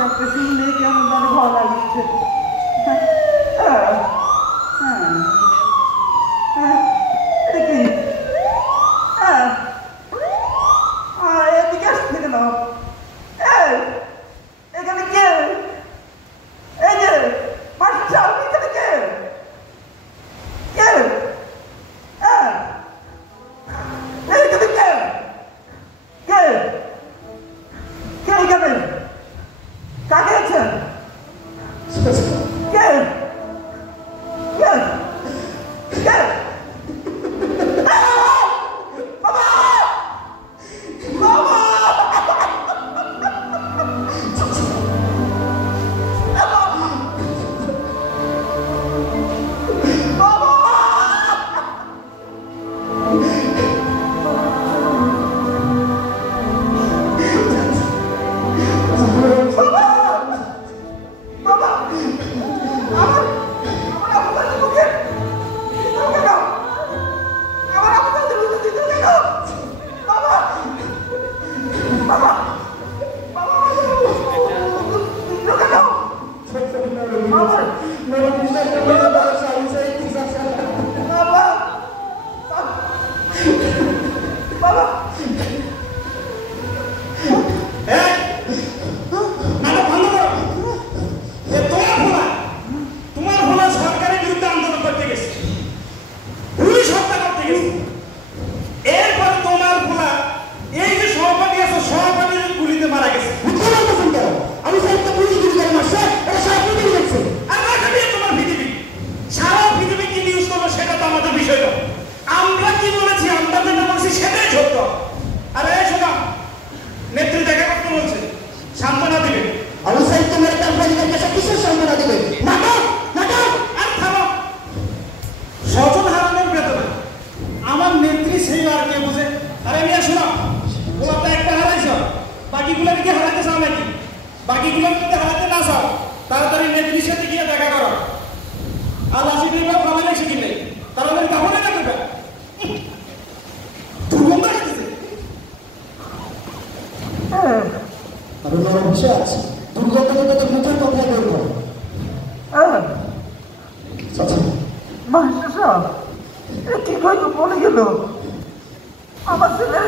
চিৎকারটা শুনলে কেমন যেন ভালো লাগছে। এটা কি? এদিকে আসতে কেন? এখানে কে? এই যে মাস্টার সাহেব, এখানে কে? কে? এখানে কে? কে? কে এখানে? কাকে আছেন? কে? কে? কে? বাবা! বাবা! মাস্টার সাহেব, কি বলে গেল আমার ছেলে?